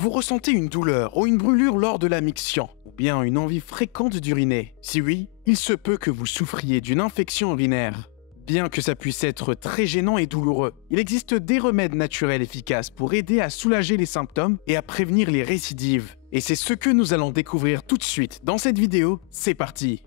Vous ressentez une douleur ou une brûlure lors de la miction, ou bien une envie fréquente d'uriner? Si oui, il se peut que vous souffriez d'une infection urinaire. Bien que ça puisse être très gênant et douloureux, il existe des remèdes naturels efficaces pour aider à soulager les symptômes et à prévenir les récidives. Et c'est ce que nous allons découvrir tout de suite dans cette vidéo, c'est parti!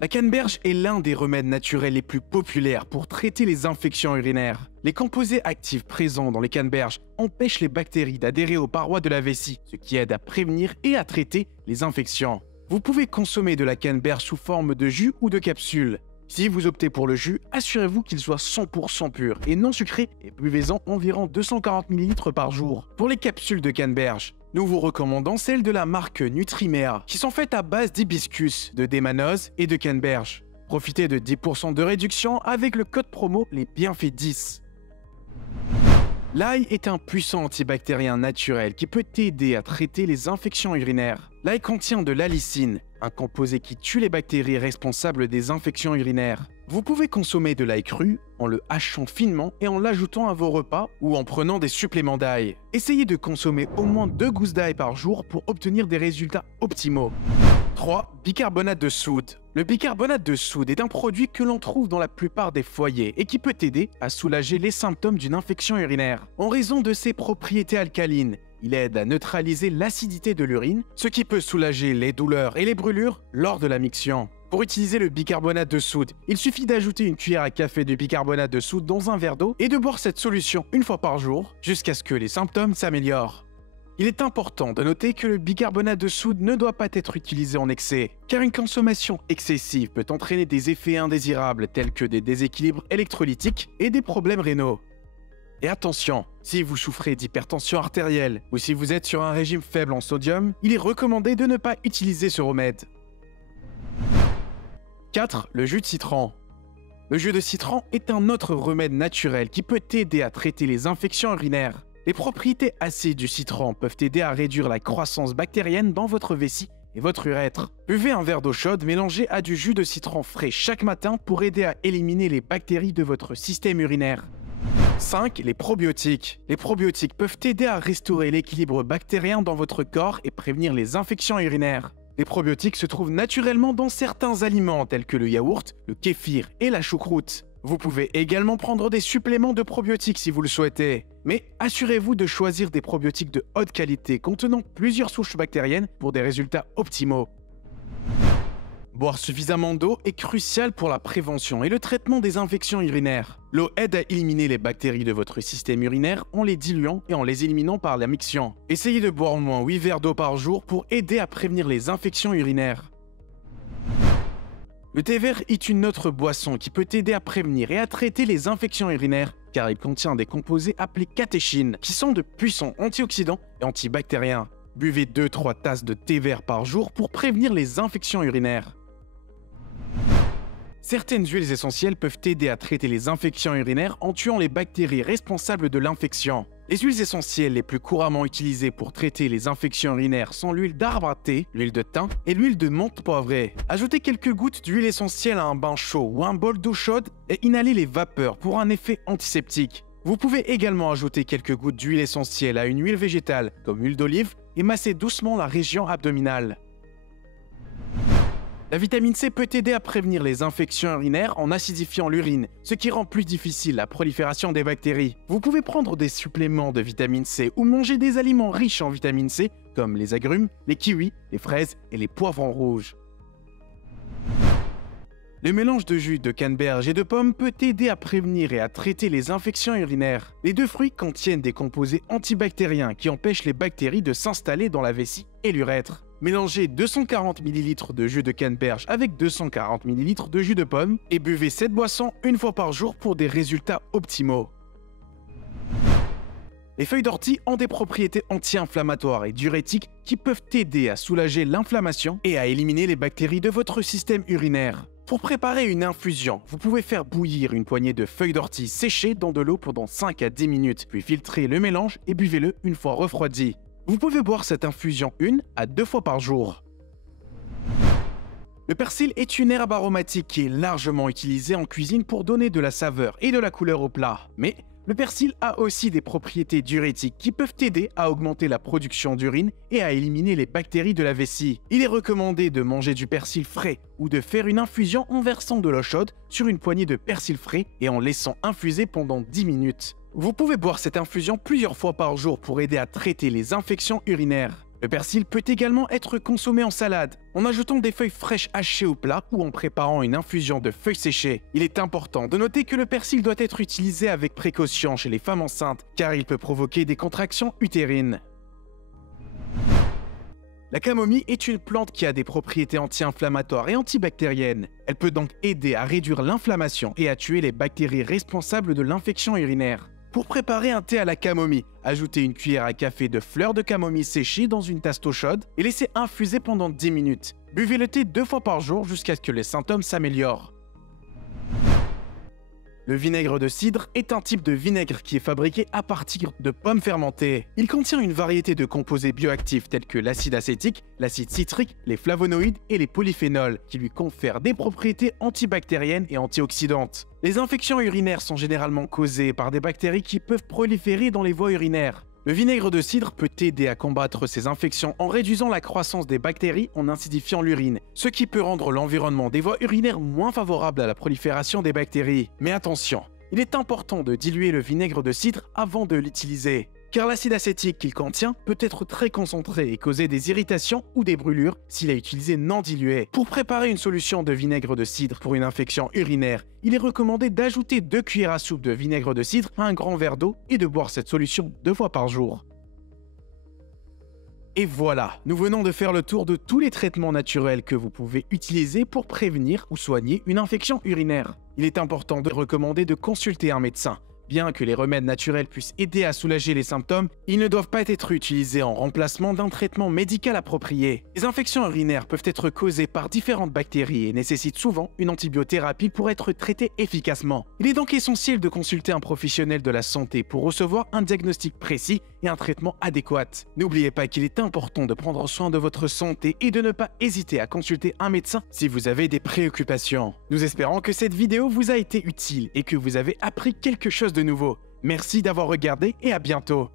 La canneberge est l'un des remèdes naturels les plus populaires pour traiter les infections urinaires. Les composés actifs présents dans les canneberges empêchent les bactéries d'adhérer aux parois de la vessie, ce qui aide à prévenir et à traiter les infections. Vous pouvez consommer de la canneberge sous forme de jus ou de capsule. Si vous optez pour le jus, assurez-vous qu'il soit 100% pur et non sucré et buvez-en environ 240 ml par jour. Pour les capsules de canneberge, nous vous recommandons celles de la marque Nutrimea, qui sont faites à base d'hibiscus, de démanose et de canneberge. Profitez de 10% de réduction avec le code promo les bienfaits 10. L'ail est un puissant antibactérien naturel qui peut aider à traiter les infections urinaires. L'ail contient de l'allicine, un composé qui tue les bactéries responsables des infections urinaires. Vous pouvez consommer de l'ail cru en le hachant finement et en l'ajoutant à vos repas ou en prenant des suppléments d'ail. Essayez de consommer au moins 2 gousses d'ail par jour pour obtenir des résultats optimaux. 3. Bicarbonate de soude. Le bicarbonate de soude est un produit que l'on trouve dans la plupart des foyers et qui peut aider à soulager les symptômes d'une infection urinaire. En raison de ses propriétés alcalines, il aide à neutraliser l'acidité de l'urine, ce qui peut soulager les douleurs et les brûlures lors de la miction. Pour utiliser le bicarbonate de soude, il suffit d'ajouter une cuillère à café de bicarbonate de soude dans un verre d'eau et de boire cette solution une fois par jour jusqu'à ce que les symptômes s'améliorent. Il est important de noter que le bicarbonate de soude ne doit pas être utilisé en excès, car une consommation excessive peut entraîner des effets indésirables tels que des déséquilibres électrolytiques et des problèmes rénaux. Et attention, si vous souffrez d'hypertension artérielle ou si vous êtes sur un régime faible en sodium, il est recommandé de ne pas utiliser ce remède. 4. Le jus de citron. Le jus de citron est un autre remède naturel qui peut aider à traiter les infections urinaires. Les propriétés acides du citron peuvent aider à réduire la croissance bactérienne dans votre vessie et votre urètre. Buvez un verre d'eau chaude mélangé à du jus de citron frais chaque matin pour aider à éliminer les bactéries de votre système urinaire. 5. Les probiotiques. Les probiotiques peuvent aider à restaurer l'équilibre bactérien dans votre corps et prévenir les infections urinaires. Les probiotiques se trouvent naturellement dans certains aliments tels que le yaourt, le kéfir et la choucroute. Vous pouvez également prendre des suppléments de probiotiques si vous le souhaitez. Mais assurez-vous de choisir des probiotiques de haute qualité contenant plusieurs souches bactériennes pour des résultats optimaux. Boire suffisamment d'eau est crucial pour la prévention et le traitement des infections urinaires. L'eau aide à éliminer les bactéries de votre système urinaire en les diluant et en les éliminant par la miction. Essayez de boire au moins 8 verres d'eau par jour pour aider à prévenir les infections urinaires. Le thé vert est une autre boisson qui peut aider à prévenir et à traiter les infections urinaires car il contient des composés appelés catéchines qui sont de puissants antioxydants et antibactériens. Buvez 2-3 tasses de thé vert par jour pour prévenir les infections urinaires. Certaines huiles essentielles peuvent aider à traiter les infections urinaires en tuant les bactéries responsables de l'infection. Les huiles essentielles les plus couramment utilisées pour traiter les infections urinaires sont l'huile d'arbre à thé, l'huile de thym et l'huile de menthe poivrée. Ajoutez quelques gouttes d'huile essentielle à un bain chaud ou un bol d'eau chaude et inhalez les vapeurs pour un effet antiseptique. Vous pouvez également ajouter quelques gouttes d'huile essentielle à une huile végétale, comme l'huile d'olive, et masser doucement la région abdominale. La vitamine C peut aider à prévenir les infections urinaires en acidifiant l'urine, ce qui rend plus difficile la prolifération des bactéries. Vous pouvez prendre des suppléments de vitamine C ou manger des aliments riches en vitamine C, comme les agrumes, les kiwis, les fraises et les poivrons rouges. Le mélange de jus de canneberge et de pomme peut aider à prévenir et à traiter les infections urinaires. Les deux fruits contiennent des composés antibactériens qui empêchent les bactéries de s'installer dans la vessie et l'urètre. Mélangez 240 ml de jus de canneberge avec 240 ml de jus de pomme et buvez cette boisson une fois par jour pour des résultats optimaux. Les feuilles d'ortie ont des propriétés anti-inflammatoires et diurétiques qui peuvent aider à soulager l'inflammation et à éliminer les bactéries de votre système urinaire. Pour préparer une infusion, vous pouvez faire bouillir une poignée de feuilles d'ortie séchées dans de l'eau pendant 5 à 10 minutes, puis filtrez le mélange et buvez-le une fois refroidi. Vous pouvez boire cette infusion 1 à 2 fois par jour. Le persil est une herbe aromatique qui est largement utilisée en cuisine pour donner de la saveur et de la couleur au plat. Mais Le persil a aussi des propriétés diurétiques qui peuvent aider à augmenter la production d'urine et à éliminer les bactéries de la vessie. Il est recommandé de manger du persil frais ou de faire une infusion en versant de l'eau chaude sur une poignée de persil frais et en laissant infuser pendant 10 minutes. Vous pouvez boire cette infusion plusieurs fois par jour pour aider à traiter les infections urinaires. Le persil peut également être consommé en salade, en ajoutant des feuilles fraîches hachées au plat ou en préparant une infusion de feuilles séchées. Il est important de noter que le persil doit être utilisé avec précaution chez les femmes enceintes, car il peut provoquer des contractions utérines. La camomille est une plante qui a des propriétés anti-inflammatoires et antibactériennes. Elle peut donc aider à réduire l'inflammation et à tuer les bactéries responsables de l'infection urinaire. Pour préparer un thé à la camomille, ajoutez une cuillère à café de fleurs de camomille séchées dans une tasse d'eau chaude et laissez infuser pendant 10 minutes. Buvez le thé 2 fois par jour jusqu'à ce que les symptômes s'améliorent. Le vinaigre de cidre est un type de vinaigre qui est fabriqué à partir de pommes fermentées. Il contient une variété de composés bioactifs tels que l'acide acétique, l'acide citrique, les flavonoïdes et les polyphénols qui lui confèrent des propriétés antibactériennes et antioxydantes. Les infections urinaires sont généralement causées par des bactéries qui peuvent proliférer dans les voies urinaires. Le vinaigre de cidre peut aider à combattre ces infections en réduisant la croissance des bactéries en acidifiant l'urine, ce qui peut rendre l'environnement des voies urinaires moins favorable à la prolifération des bactéries. Mais attention, il est important de diluer le vinaigre de cidre avant de l'utiliser, car l'acide acétique qu'il contient peut être très concentré et causer des irritations ou des brûlures s'il est utilisé non dilué. Pour préparer une solution de vinaigre de cidre pour une infection urinaire, il est recommandé d'ajouter 2 cuillères à soupe de vinaigre de cidre à un grand verre d'eau et de boire cette solution 2 fois par jour. Et voilà, nous venons de faire le tour de tous les traitements naturels que vous pouvez utiliser pour prévenir ou soigner une infection urinaire. Il est important de recommander de consulter un médecin. Bien que les remèdes naturels puissent aider à soulager les symptômes, ils ne doivent pas être utilisés en remplacement d'un traitement médical approprié. Les infections urinaires peuvent être causées par différentes bactéries et nécessitent souvent une antibiothérapie pour être traitées efficacement. Il est donc essentiel de consulter un professionnel de la santé pour recevoir un diagnostic précis et un traitement adéquat. N'oubliez pas qu'il est important de prendre soin de votre santé et de ne pas hésiter à consulter un médecin si vous avez des préoccupations. Nous espérons que cette vidéo vous a été utile et que vous avez appris quelque chose de nouveau. Merci d'avoir regardé et à bientôt.